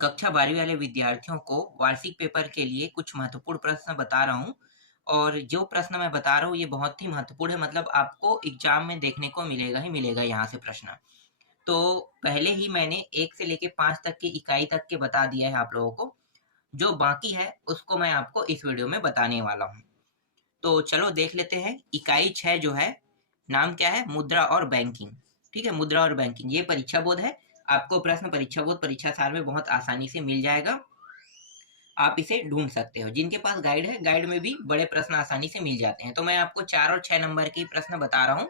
कक्षा 12वीं वाले विद्यार्थियों को वार्षिक पेपर के लिए कुछ महत्वपूर्ण प्रश्न बता रहा हूँ और जो प्रश्न मैं बता रहा हूँ ये बहुत ही महत्वपूर्ण है, मतलब आपको एग्जाम में देखने को मिलेगा ही मिलेगा यहाँ से प्रश्न। तो पहले ही मैंने 1 से लेके 5 तक की इकाई तक के बता दिया है आप लोगों को। जो बाकी है उसको मैं आपको इस वीडियो में बताने वाला हूँ। तो चलो देख लेते हैं। इकाई 6 जो है, नाम क्या है? मुद्रा और बैंकिंग। ठीक है, मुद्रा और बैंकिंग। ये परीक्षा बोध है। आपको प्रश्न परीक्षा बोध परीक्षा सार में बहुत आसानी से मिल जाएगा। आप इसे ढूंढ सकते हो। जिनके पास गाइड है, गाइड में भी बड़े प्रश्न आसानी से मिल जाते हैं। तो मैं आपको 4 और 6 नंबर के प्रश्न बता रहा हूँ।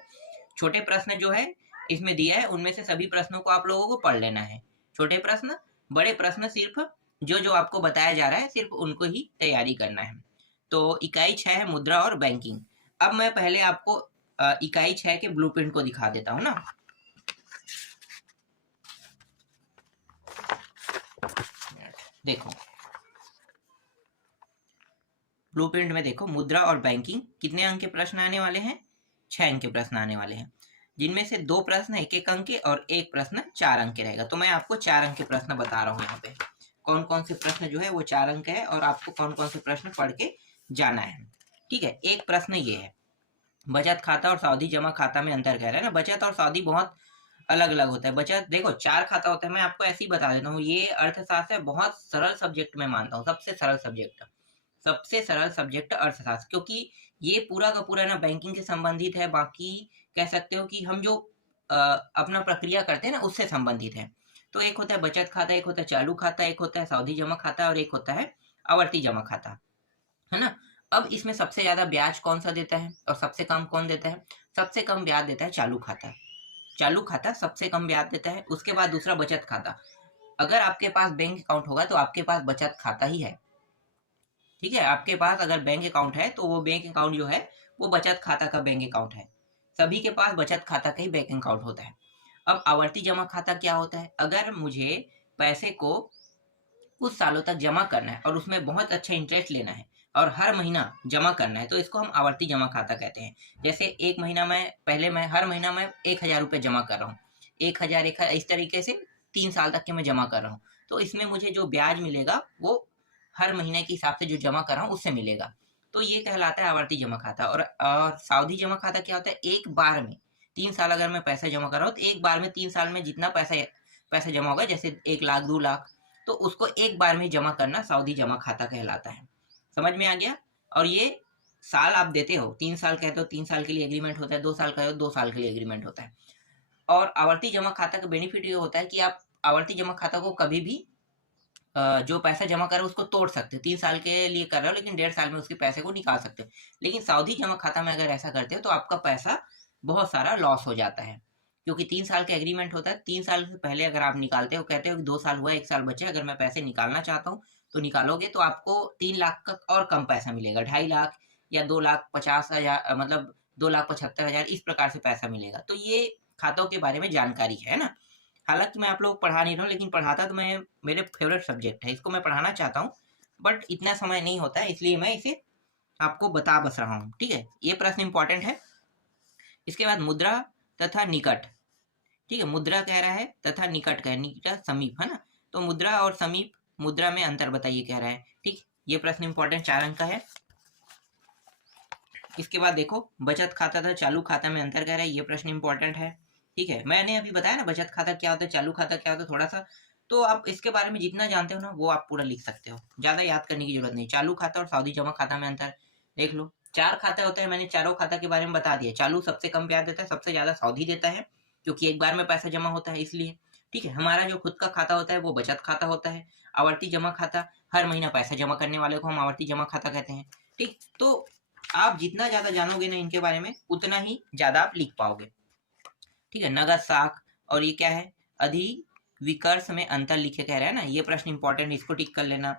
छोटे प्रश्न जो है इसमें दिया है, उनमें से सभी प्रश्नों को आप लोगों को पढ़ लेना है। छोटे प्रश्न, बड़े प्रश्न सिर्फ जो आपको बताया जा रहा है सिर्फ उनको ही तैयारी करना है। तो इकाई 6 है मुद्रा और बैंकिंग। अब मैं पहले आपको इकाई 6 के ब्लूप्रिंट को दिखा देता हूँ ना। देखो ब्लूप्रिंट में देखो, मुद्रा और बैंकिंग कितने अंक के प्रश्न आने वाले हैं? 6 अंक के प्रश्न आने वाले हैं, जिनमें से 2 प्रश्न 1-1 अंक के और 1 प्रश्न 4 अंक के रहेगा। तो मैं आपको 4 अंक के प्रश्न बता रहा हूँ यहाँ पे। कौन कौन से प्रश्न जो है वो 4 अंक है और आपको कौन कौन से प्रश्न पढ़ के जाना है। ठीक है, एक प्रश्न ये है, बचत खाता और सावधि जमा खाता में अंतर कह रहा है ना। बचत और सावधि बहुत अलग अलग होता है। बचत देखो 4 खाता होता है। मैं आपको ऐसे ही बता देता हूँ, ये अर्थशास्त्र है, बहुत सरल सब्जेक्ट मैं मानता हूँ, सबसे सरल सब्जेक्ट। सबसे सरल सब्जेक्ट अर्थशास्त्र, क्योंकि ये पूरा का पूरा ना बैंकिंग से संबंधित है। बाकी कह सकते हो कि हम जो अपना प्रक्रिया करते हैं ना उससे संबंधित है। तो एक होता है बचत खाता, एक होता है चालू खाता, एक होता है सावधि जमा खाता और एक होता है आवर्ती जमा खाता, है ना। अब इसमें सबसे ज्यादा ब्याज कौन सा देता है और सबसे कम कौन देता है? सबसे कम ब्याज देता है चालू खाता। चालू खाता सबसे कम ब्याज देता है। उसके बाद दूसरा बचत खाता। अगर आपके पास बैंक अकाउंट होगा तो आपके पास बचत खाता ही है। ठीक है, आपके पास अगर बैंक अकाउंट है तो वो बैंक अकाउंट जो है वो बचत खाता का बैंक अकाउंट है। सभी के पास बचत खाता का ही बैंक अकाउंट होता है। अब आवर्ती जमा खाता क्या होता है? अगर मुझे पैसे को कुछ सालों तक जमा करना है और उसमें बहुत अच्छा इंटरेस्ट लेना है और हर महीना जमा करना है तो इसको हम आवर्ती जमा खाता कहते हैं। जैसे एक महीना में पहले मैं हर महीना में 1,000 रुपये जमा कर रहा हूँ, 1,000 इस तरीके से 3 साल तक के मैं जमा कर रहा हूँ। तो इसमें मुझे जो ब्याज मिलेगा वो हर महीने के हिसाब से जो जमा कर रहा हूँ उससे मिलेगा। तो ये कहलाता है आवर्ती जमा खाता। और सावधि जमा खाता क्या होता है? एक बार में 3 साल अगर मैं पैसा जमा कर रहा हूँ तो एक बार में 3 साल में जितना पैसा पैसा जमा होगा, जैसे 1 लाख 2 लाख, तो उसको एक बार में जमा करना सावधि जमा खाता कहलाता है। समझ में आ गया? और ये साल आप देते हो, 3 साल कहते हो 3 साल के लिए एग्रीमेंट होता है, 2 साल कहते हो 2 साल के लिए एग्रीमेंट होता है। और आवर्ती जमा खाता का बेनिफिट ये होता है कि आप आवर्ती जमा खाता को कभी भी जो पैसा जमा कर रहे हो उसको तोड़ सकते हो। 3 साल के लिए कर रहे हो लेकिन 1.5 साल में उसके पैसे को निकाल सकते हो। लेकिन सावधि जमा खाता में अगर ऐसा करते हो तो आपका पैसा बहुत सारा लॉस हो जाता है, क्योंकि 3 साल का एग्रीमेंट होता है। 3 साल से पहले अगर आप निकालते हो, कहते हो कि 2 साल हुआ, 1 साल बचे, अगर मैं पैसे निकालना चाहता हूँ तो निकालोगे तो आपको 3 लाख का और कम पैसा मिलेगा, 2.5 लाख या 2,50,000, मतलब 2,75,000 इस प्रकार से पैसा मिलेगा। तो ये खातों के बारे में जानकारी है ना। हालांकि मैं आप लोग को पढ़ा नहीं रहा हूँ, लेकिन पढ़ाता तो मैं, मेरे फेवरेट सब्जेक्ट है, इसको मैं पढ़ाना चाहता हूँ, बट इतना समय नहीं होता है इसलिए मैं इसे आपको बता बस रहा हूँ। ठीक है, ये प्रश्न इंपॉर्टेंट है। इसके बाद मुद्रा तथा निकट। ठीक है, मुद्रा कह रहा है तथा निकट कह, निकट समीप, है ना। तो मुद्रा और समीप, मुद्रा में अंतर बताइए कह रहा है। ठीक, ये प्रश्न इंपॉर्टेंट 4 अंक का है। इसके बाद देखो बचत खाता था चालू खाता में अंतर कह रहा है, ये प्रश्न इंपॉर्टेंट है। ठीक है, मैंने अभी बताया ना बचत खाता क्या होता है, चालू खाता क्या होता है, थोड़ा सा तो आप इसके बारे में जितना जानते हो ना वो आप पूरा लिख सकते हो, ज्यादा याद करने की जरूरत नहीं। चालू खाता और सावधि जमा खाता में अंतर देख लो। 4 खाता होता है, मैंने चारों खाता के बारे में बता दिया। चालू सबसे कम ब्याज देता है, सबसे ज्यादा सावधि देता है, क्योंकि एक बार में पैसा जमा होता है इसलिए। ठीक है, हमारा जो खुद का खाता होता है वो बचत खाता होता है। आवर्ती जमा खाता, हर महीना पैसा जमा करने वाले को हम आवर्ती जमा खाता कहते हैं। ठीक, तो आप जितना ज्यादा जानोगे ना इनके बारे में उतना ही ज्यादा आप लिख पाओगे। ठीक है, नगद साख और ये क्या है, अधिविकर्ष में अंतर लिखे कह रहा है ना, ये प्रश्न इंपॉर्टेंट, इसको टिक कर लेना।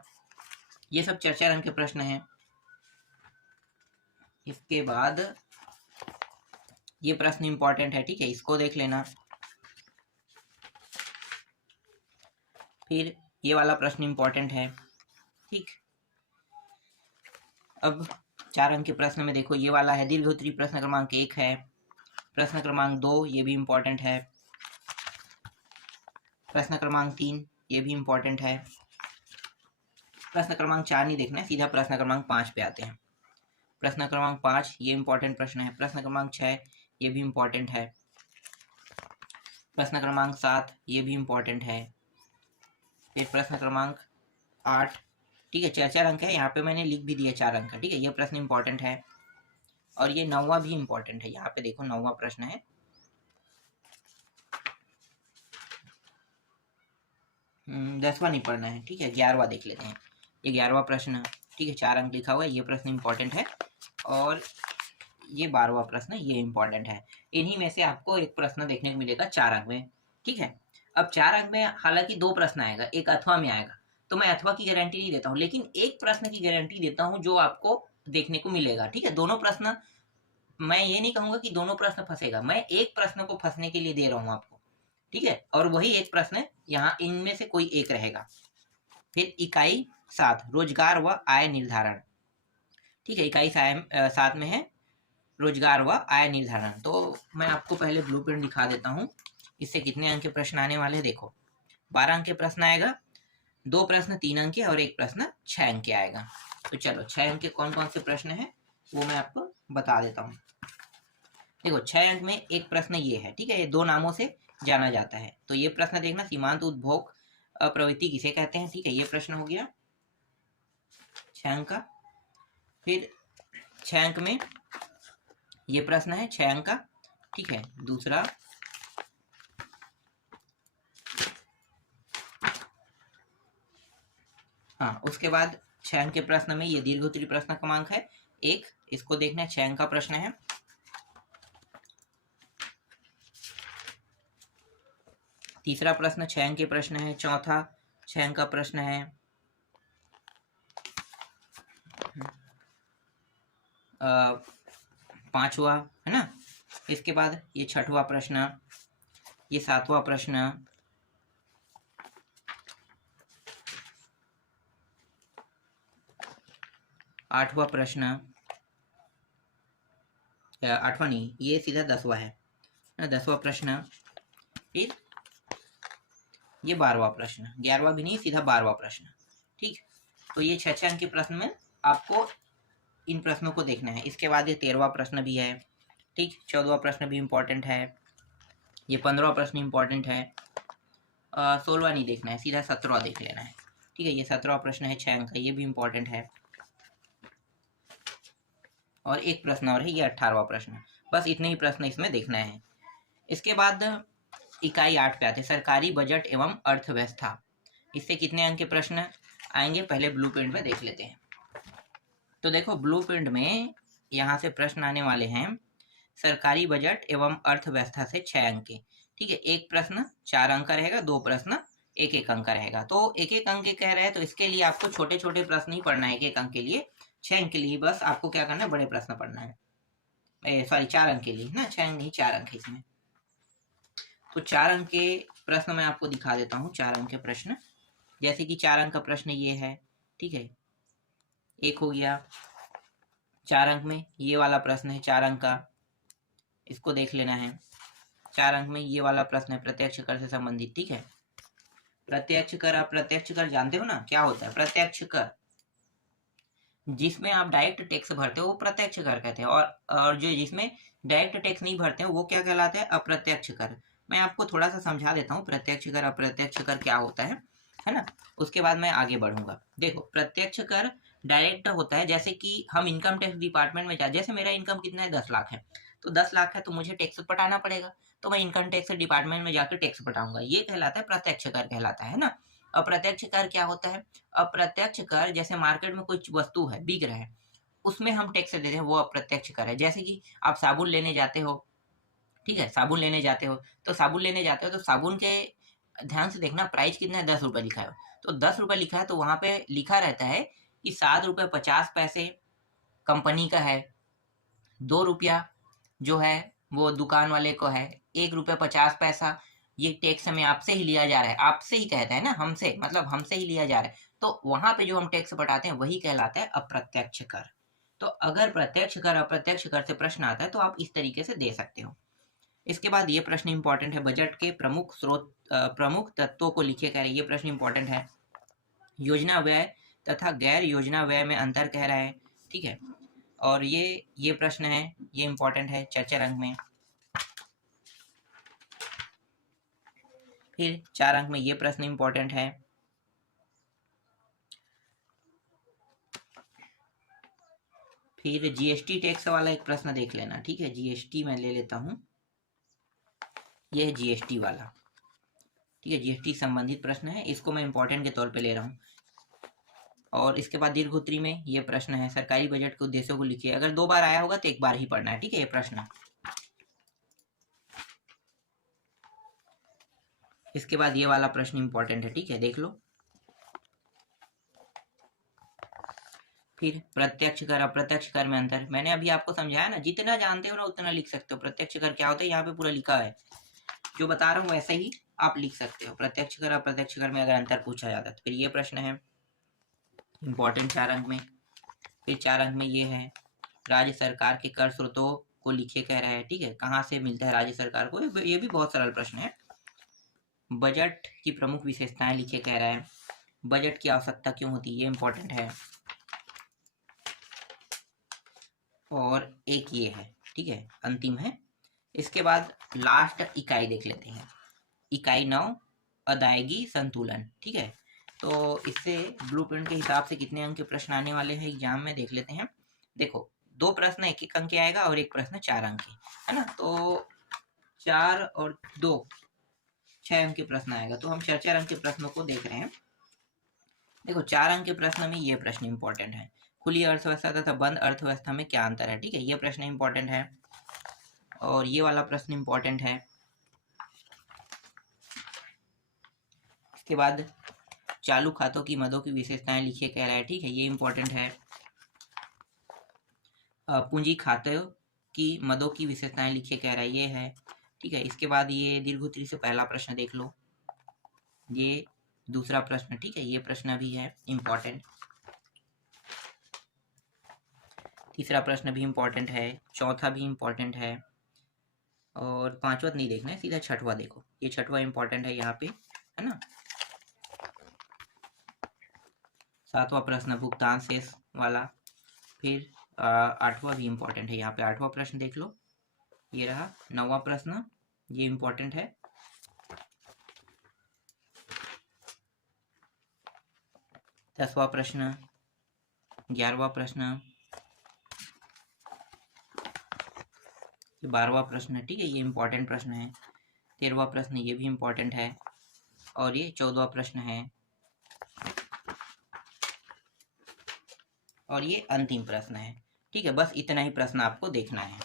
ये सब चर्चा रंग के प्रश्न हैं। इसके बाद ये प्रश्न इंपॉर्टेंट है, ठीक है, इसको देख लेना। फिर ये वाला प्रश्न इंपॉर्टेंट है। ठीक, अब 4 अंक के प्रश्न में देखो, ये वाला है दीर्घ उत्तरी, प्रश्न क्रमांक 1 है। प्रश्न क्रमांक 2 ये भी इंपॉर्टेंट है। प्रश्न क्रमांक 3 ये भी इम्पोर्टेंट है। प्रश्न क्रमांक 4 नहीं देखना है, सीधा प्रश्न क्रमांक 5 पे आते हैं। प्रश्न क्रमांक 5 ये इम्पोर्टेंट प्रश्न है। प्रश्न क्रमांक 6 ये भी इम्पोर्टेंट है। प्रश्न क्रमांक 7 ये भी इम्पोर्टेंट है। फिर प्रश्न क्रमांक 8, ठीक है, 4 अंक है, यहाँ पे मैंने लिख भी दिया 4 अंक, ठीक है, ये प्रश्न इम्पोर्टेंट है। और ये 9वां भी इम्पोर्टेंट है, यहाँ पे देखो 9वां प्रश्न है। दसवां नहीं पढ़ना है, ठीक है, 11वां देख लेते हैं। ये 11वां प्रश्न, ठीक है, 4 अंक लिखा हुआ है, ये प्रश्न इम्पोर्टेंट है। और ये 12वां प्रश्न, ये इम्पोर्टेंट है। इन्हीं में से आपको एक प्रश्न देखने को मिलेगा 4 अंक में, ठीक है। अब 4 अंक में हालांकि 2 प्रश्न आएगा, एक अथवा में आएगा, तो मैं अथवा की गारंटी नहीं देता हूँ, लेकिन एक प्रश्न की गारंटी देता हूँ जो आपको देखने को मिलेगा, ठीक है। दोनों प्रश्न, मैं ये नहीं कहूंगा कि दोनों प्रश्न फंसेगा, मैं एक प्रश्न को फंसने के लिए दे रहा हूँ आपको, ठीक है, और वही एक प्रश्न यहाँ इनमें से कोई एक रहेगा। फिर इकाई 7 रोजगार व आय निर्धारण, ठीक है, इकाई 7 में है रोजगार व आय निर्धारण। तो मैं आपको पहले ब्लूप्रिंट दिखा देता हूँ, इससे कितने अंक के प्रश्न आने वाले। देखो 12 अंक के प्रश्न आएगा, 2 प्रश्न 3 अंक के और 1 प्रश्न 6 अंक के आएगा। तो चलो 6 अंक के कौन कौन से प्रश्न है वो मैं आपको बता देता हूँ। देखो 6 अंक में एक प्रश्न ये है, ठीक है, ये 2 नामों से जाना जाता है। तो ये प्रश्न देखना, सीमांत उपभोग प्रवृत्ति किसे कहते हैं, ठीक है, ये प्रश्न हो गया 6 अंक का। फिर 6 अंक में ये प्रश्न है 6 अंक का, ठीक है। दूसरा हाँ, उसके बाद 6 अंक के प्रश्न में ये दीर्घोत्तरी प्रश्न क्रमांक है 1, इसको देखना है, 6 अंक का प्रश्न है। तीसरा प्रश्न 6 अंक के प्रश्न है। चौथा 6 अंक का प्रश्न है। पांचवा है ना। इसके बाद ये 6वां प्रश्न, ये 7वां प्रश्न, 8वां प्रश्न, 8वां नहीं, ये सीधा 10वां है ना, 10वां प्रश्न। फिर ये 12वां प्रश्न, 11वां भी नहीं, सीधा 12वां प्रश्न, ठीक। तो ये 6 अंक के प्रश्न में आपको इन प्रश्नों को देखना है। इसके बाद ये 13वां प्रश्न भी है, ठीक, 14वां प्रश्न भी इम्पोर्टेंट है, ये 15वां प्रश्न इम्पोर्टेंट है, 16वां नहीं देखना है, सीधा 17वां देख लेना है, ठीक है। ये 17वां प्रश्न है 6 अंक का, ये भी इम्पोर्टेंट है। और एक प्रश्न और है, ये 18वां प्रश्न। बस इतने ही प्रश्न इसमें देखना है। इसके बाद इकाई 8 पे आते हैं, सरकारी बजट एवं अर्थव्यवस्था। इससे कितने अंक के प्रश्न आएंगे, पहले ब्लूप्रिंट में देख लेते हैं। तो देखो ब्लूप्रिंट में यहाँ से प्रश्न आने वाले हैं सरकारी बजट एवं अर्थव्यवस्था से 6 अंक के, ठीक है। एक प्रश्न 4 अंक का रहेगा, 2 प्रश्न 1-1 अंक का रहेगा। तो 1-1 अंक के कह रहे हैं, तो इसके लिए आपको छोटे छोटे प्रश्न ही पढ़ना है। 1-1 अंक के लिए, 6 अंक के लिए बस आपको क्या करना है, बड़े प्रश्न पढ़ना है। सॉरी 4 अंक के लिए ना, 6 अंक नहीं 4 अंक है इसमें। तो 4 अंक के प्रश्न मैं आपको दिखा देता हूँ। 4 अंक के प्रश्न, जैसे कि 4 अंक का प्रश्न ये है, ठीक है, एक हो गया। 4 अंक में ये वाला प्रश्न है 4 अंक का, इसको देख लेना है। 4 अंक में ये वाला प्रश्न है प्रत्यक्ष कर से संबंधित, ठीक है। प्रत्यक्ष कर, अप्रत्यक्ष कर जानते हो ना क्या होता है। प्रत्यक्ष कर जिसमें आप डायरेक्ट टैक्स भरते हो वो प्रत्यक्ष कर कहते हैं, और जो जिसमें डायरेक्ट टैक्स नहीं भरते हो वो क्या कहलाता है, अप्रत्यक्ष कर। मैं आपको थोड़ा सा समझा देता हूँ प्रत्यक्ष कर अप्रत्यक्ष कर क्या होता है ना, उसके बाद मैं आगे बढ़ूंगा। देखो प्रत्यक्ष कर डायरेक्ट होता है, जैसे कि हम इनकम टैक्स डिपार्टमेंट में जाए, जैसे मेरा इनकम कितना है 10 लाख है, तो 10 लाख है तो मुझे टैक्स पटाना पड़ेगा, तो मैं इनकम टैक्स डिपार्टमेंट में जाकर टैक्स पटाऊंगा, ये कहलाता है प्रत्यक्ष कर कहलाता है ना। अप्रत्यक्ष कर क्या होता है, अप्रत्यक्ष कर जैसे मार्केट में कोई वस्तु है बिक रहा है, उसमें हम टैक्स देते हैं, वो अप्रत्यक्ष कर है। जैसे कि आप साबुन लेने जाते हो, ठीक है, साबुन लेने जाते हो, तो साबुन लेने जाते हो तो साबुन के ध्यान से देखना प्राइस कितना है, 10 रुपये लिखा है, तो 10 रुपये लिखा है तो वहां पे लिखा रहता है कि 7 रुपये 50 पैसे कंपनी का है, 2 रुपया जो है वो दुकान वाले को है, 1 रुपये 50 पैसा ये टैक्स हमें आपसे ही लिया जा रहा है, आपसे ही कहता है ना, हमसे मतलब हमसे ही लिया जा रहा है, तो वहां पे जो हम टैक्स पटाते हैं वही कहलाता है अप्रत्यक्ष कर। तो अगर प्रत्यक्ष कर अप्रत्यक्ष कर से प्रश्न आता है तो आप इस तरीके से दे सकते हो। इसके बाद ये प्रश्न इंपॉर्टेंट है, बजट के प्रमुख तत्वों को लिखिए कह रहे हैं। ये प्रश्न इंपॉर्टेंट है। योजना व्यय तथा गैर योजना व्यय में अंतर कह रहा है, ठीक है। और ये प्रश्न है, ये इंपॉर्टेंट है 4 अंक में। फिर 4 अंक में ये प्रश्न इंपॉर्टेंट है। फिर जीएसटी टैक्स वाला एक प्रश्न देख लेना, ठीक है। जीएसटी मैं ले लेता हूं, ये है जीएसटी वाला, ठीक है। जीएसटी संबंधित प्रश्न है, इसको मैं इंपॉर्टेंट के तौर पे ले रहा हूँ। और इसके बाद दीर्घ उत्तरी में ये प्रश्न है, सरकारी बजट के उद्देश्यों को लिखिए। अगर 2 बार आया होगा तो 1 बार ही पढ़ना है, ठीक है। ये प्रश्न, इसके बाद ये वाला प्रश्न इंपॉर्टेंट है, ठीक है, देख लो। फिर प्रत्यक्ष कर अप्रत्यक्ष कर में अंतर, मैंने अभी आपको समझाया ना, जितना जानते हो ना उतना लिख सकते हो। प्रत्यक्ष कर क्या होता है यहाँ पे पूरा लिखा है, जो बता रहा हूँ वैसे ही आप लिख सकते हो। प्रत्यक्ष कर अप्रत्यक्ष कर में अगर अंतर पूछा जाता है तो फिर ये प्रश्न है इंपॉर्टेंट 4 अंक में। फिर 4 अंक में ये है, राज्य सरकार के कर स्रोतों को लिखिए कह रहा है, ठीक है। कहाँ से मिलता है राज्य सरकार को, ये भी बहुत सरल प्रश्न है। बजट की प्रमुख विशेषताएं लिखिए कह रहा है। बजट की आवश्यकता क्यों होती है, ये इंपॉर्टेंट है। और एक ये है, ठीक है, अंतिम है। इसके बाद लास्ट इकाई देख लेते हैं, इकाई 9 अदायगी संतुलन, ठीक है। तो इससे ब्लूप्रिंट के हिसाब से कितने अंक के प्रश्न आने वाले हैं एग्जाम में देख लेते हैं। देखो 2 प्रश्न 1-1 अंक के आएगा और 1 प्रश्न 4 अंक के, है ना। तो 4 और 2 6 अंक के प्रश्न आएगा। तो हम 4-4 अंक के प्रश्नों को देख रहे हैं। देखो 4 अंक के प्रश्न में ये प्रश्न इंपॉर्टेंट है, खुली अर्थव्यवस्था तथा बंद अर्थव्यवस्था में क्या अंतर है, ठीक है। ये प्रश्न इंपॉर्टेंट है। और ये वाला प्रश्न इंपॉर्टेंट है। इसके बाद चालू खातों की मदों की विशेषताएं लिखिए कह रहा है, ठीक है। ये इंपॉर्टेंट है। पूंजी खाते की मदों की विशेषताएं लिखिए कह रहा है, ये है, ठीक है। इसके बाद ये दीर्घ उत्तरी से पहला प्रश्न देख लो, ये दूसरा प्रश्न, ठीक है। ये प्रश्न भी है इंपॉर्टेंट। तीसरा प्रश्न भी इंपॉर्टेंट है, चौथा भी इंपॉर्टेंट है। और 5वां नहीं देखना है, सीधा 6वां देखो, ये 6वां इंपॉर्टेंट है यहाँ पे, है ना। 7वां प्रश्न भुगतान शेष वाला। फिर 8वां भी इंपॉर्टेंट है यहाँ पे, 8वां प्रश्न देख लो, ये रहा। 9वां प्रश्न, ये इंपॉर्टेंट है। 10वां प्रश्न, 11वां प्रश्न, 12वां प्रश्न, ठीक है। ये इंपॉर्टेंट प्रश्न है। 13वां प्रश्न, ये भी इंपॉर्टेंट है। और ये 14वां प्रश्न है। और ये अंतिम प्रश्न है, ठीक है। बस इतना ही प्रश्न आपको देखना है।